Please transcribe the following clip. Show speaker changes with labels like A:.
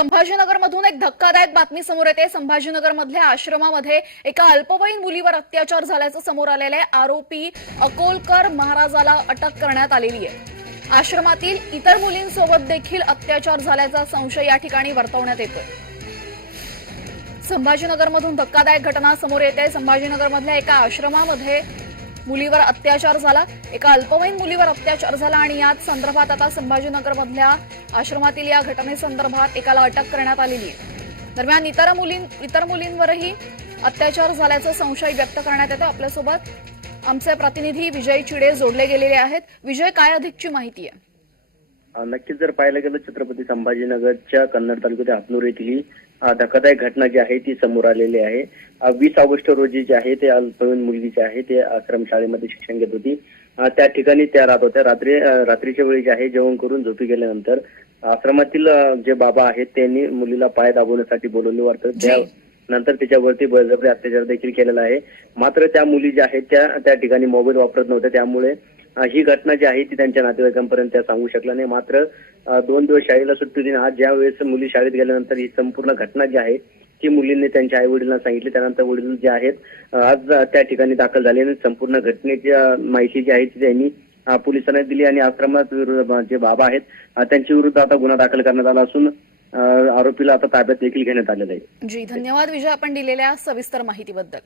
A: संभाजीनगरमधून एक धक्कादायक बातमी समोर येते. संभाजीनगर मधल्या आश्रमामध्ये एका अल्पवयीन मुलीवर अत्याचार झाल्याचं समोर आलेलं आहे. आरोपी अकोलकर महाराजाला अटक करण्यात आलेली आहे. आश्रमातील इतर मुलींसोबत देखील अत्याचार झाल्याचा संशय या ठिकाणी वर्तवण्यात येतोय. संभाजीनगरमधून धक्कादायक घटना समोर येते. संभाजीनगरमधल्या एका आश्रमामध्ये मुलीवर अत्याचार झाला. एका अल्पवयीन मुलीवर अत्याचार झाला आणि याच संदर्भात आता संभाजीनगरमधल्या आश्रमातील या घटनेसंदर्भात एकाला अटक करण्यात आलेली आहे. दरम्यान इतर मुलीं इतर मुलींवरही अत्याचार झाल्याचा संशय व्यक्त करण्यात येतो. आपल्यासोबत आमचे प्रतिनिधी विजय चिडे जोडले गेलेले आहेत. विजय काय अधिकची माहिती आहे?
B: नक्कीच जर पाहायला गेलं छत्रपती संभाजीनगरच्या कन्नड तालुक्यातील हातनूर येथील ही धक्कादायक घटना जी आहे ती समोर आलेली आहे. वीस ऑगस्ट रोजी जे आहे ते अल्पवयीन मुलगी जी आहे ते आश्रम शाळेमध्ये शिक्षण घेत होती. त्या ठिकाणी त्या राहत होत्या. रात्री रात्रीच्या वेळी जे आहे जेवण करून झोपी गेल्यानंतर आश्रमातील जे बाबा आहेत त्यांनी मुलीला पाय दाबवण्यासाठी बोलवले वाटतं. त्या. नंतर तिच्यावरती बळजबरी अत्याचार देखील केलेला आहे. मात्र त्या मुली ज्या आहेत त्या त्या ठिकाणी मोबाईल वापरत नव्हत्या. त्यामुळे ही घटना जी आहे ती त्यांच्या नातेवाईकांपर्यंत त्या सांगू शकल्या नाही. मात्र दोन दिवस शाळेला सुट्टी दिन आज ज्या वेळेस मुली शाळेत गेल्यानंतर ही संपूर्ण घटना जी आहे ती मुलींनी त्यांच्या आई वडिलांना सांगितली. त्यानंतर वडील जे आहेत आज त्या ठिकाणी दाखल झाले आणि संपूर्ण घटनेची माहिती जी आहे ती त्यांनी पोलिसांना दिली आणि आश्रमात विरुद्ध जे बाबा आहेत त्यांच्या विरुद्ध आता गुन्हा दाखल करण्यात आला असून आरोपीला आता ताब्यात देखील घेण्यात आलेलं आहे.
A: जी धन्यवाद विजय आपण दिलेल्या सविस्तर माहितीबद्दल.